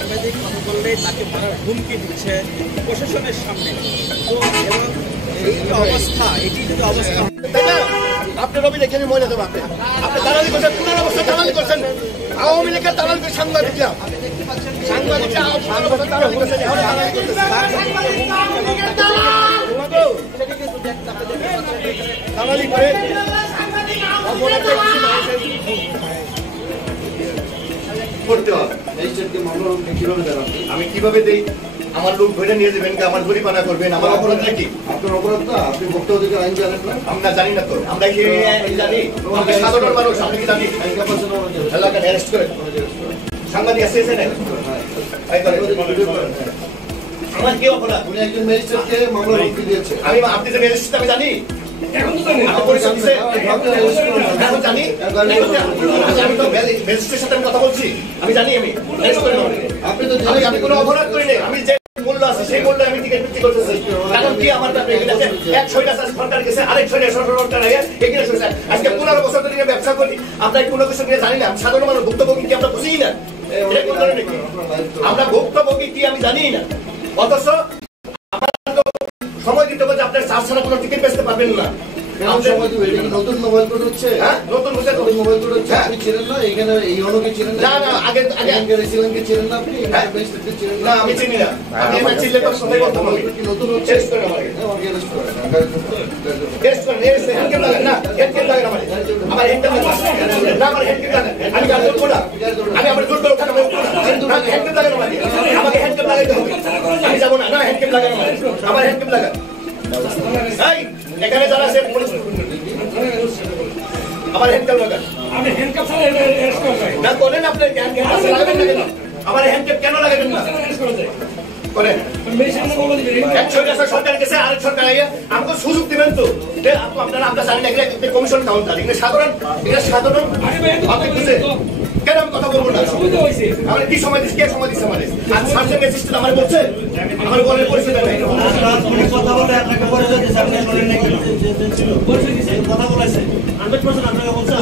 সাংবাদিক কথা বললেই তাকে মারার হুমকি দিচ্ছে প্রশাসনের সামনে। তো এবং এই যে অবস্থা, এটি যদি অবস্থা আপনি রবি এখানে মনে দেবো আপনি দালালি করছেন, 15 বছর দালালি করছেন, আওয়ামী লীগের দালালি করে সাংবাদিকরা দালালি করছেন, দালালি করে করতে হবে। আমি কিভাবে দিই? আমার লোক ধরে নিয়ে যাবেন, আমার জরিমানা করবেন, আমার অপরাধ নাকি? আপনার অপরাধ না, আপনি ভোক্তা অধিকার আইন জানেন না? আমরা জানি না তো, আমরা কি জানি? আমরা সাধারণ মানুষ, আমরা কি জানি? এলাকায় অ্যারেস্ট করে সাংবাদিক আছে আমার কি অপরাধ? উনি একজন ম্যাজিস্ট্রেটকে মামলা রুখে দিয়েছে। আমি আপনি যে ম্যাজিস্ট্রেট আমি জানি, এখন তো জানি এখন জানি, আমি তো ম্যাজিস্ট্রেটের সাথে আমি কথা বলছি, আমি জানি আমি আপনি তো আমি কোনো অপরাধ করি নাই। আমি যে মূল্য আছে সেই মূল্য আমি টিকিট বিক্রি করতেছি। কারণ কি আমার এক ছয়টা সরকার গেছে, আরেক ছয়টা সরকার এগিয়ে এসেছে। আজকে 15 বছর ধরে ব্যবসা করি, আপনার কোনো কিছু নিয়ে জানি না। সাধারণ মানুষ ভুক্তভোগী কি আমরা বুঝি না? আমরা ভুক্তভোগী কি আমি জানি না। অথচ আমার সময় দিতে হবে যে আপনার চার ছাড়া কোনো টিকিট বেচতে পারবেন না। নতুন মোবাইল কোড হচ্ছে, নতুন মোবাইল কোড হচ্ছে। আপনি ছিলেন না এখানে, এই অনুকে ছিলেন না? না আগে রেসিডেন্টকে ছিলেন না আপনি? না আমি চিনি না, আমি এটা চিনলে তো সবাই বলতাম। আমি নতুন হচ্ছে, টেস্ট করেন আমাকে, আমাকে টেস্ট করেন, হেডকে লাগান না, হেডকে লাগান আমারে, আমার হেডকে লাগান না, আমার হেডকে লাগান। আমি গাল করব না, আমি আমার জোর করে ওখানে বলবো না, হেডকে লাগান আমারে, আমাকে হেডকে লাগাইতে হবে। আমি যাব না, না হেডকে লাগান আমারে, আমার হেডকে লাগান। এই এখানে যারা আছে আমার হ্যান্ডকাপ লাগান। আপনি হ্যান্ডকাপ ছাড়া অ্যারেস্ট করা যায় না? করেন আপনি হ্যান্ডকাপ লাগাবেন না কেন? আমার হ্যান্ডকাপ কেন লাগাবেন না? করেন এক ছয়টা সরকার গেছে, আরেক সরকার আইয়া আমাকে সুযোগ দিবেন তো। আপনারা আমরা জানি না এগুলো কমিশন কাউন্টার, এগুলো সাধারণ আপনি বুঝে কেন আমি কথা বলবো না? আমার কি সময় দিচ্ছে? কে সময় দিচ্ছে আমার? আর সার্জেন ম্যাজিস্ট্রেট আমার বলছে আমার বলের পরিচয় দেয় কথা বলে আপনাকে পরিচয় দিচ্ছে, আপনি শোনেন না কেন? পরিচয় দিচ্ছে, কথা বলেছে 100% আপনাকে বলছে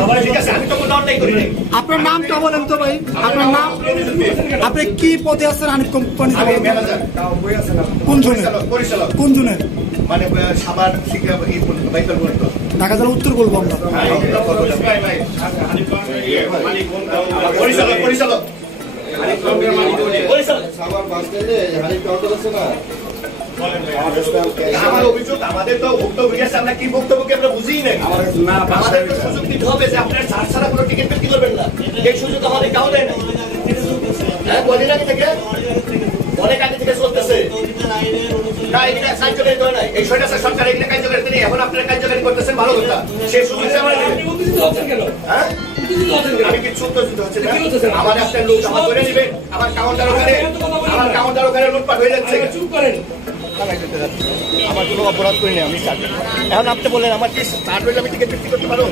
সবাই ঠিক আছে, আমি তো কোনো ডাউটই করি নাই। আপনার নামটা বলেন তো ভাই, আপনার নাম? আপনি কি পদে আছেন? Hanif company manager. কোন জনের? পরিচালক। কোন জনের? মানে সাভার শিক্ষা বাইপাল বলতো ঢাকা জেলা উত্তর বলবো আমরা। পরিচালক পরিচালক আমার অভিযোগ, আমাদের তো ভুক্তভোগী আছে, আমরা কি ভুক্তভোগী আমরা বুঝি নাই। আমাদের তো সুযোগ দিতে হবে যে আপনার চার ছাড়া কোনো টিকিট বিক্রি করবেন না, এই সুযোগ আমাদের কাউ দেয় না। হ্যাঁ কদিন আগে থেকে, অনেক আগে থেকে চলতেছে। না এগুলা কার্যকারী করে নাই, এই ছয়টা সরকার এগুলা কার্যকারী নেই। এখন আপনারা কার্যকারী করতেছেন, ভালো কথা। সেই সুযোগ হ্যাঁ আমি কিছু উত্তর দিতে হচ্ছে না। আমার একটা লোক আমার করে নিবে, আমার কাউন্টার ওখানে লুটপাট হয়ে যাচ্ছে। চুপ করেন, আমার কোনো অপরাধ করি না আমি। এখন আপনি বলেন আমার কি স্টার্ট হইলে আমি টিকিট বিক্রি করতে পারবো?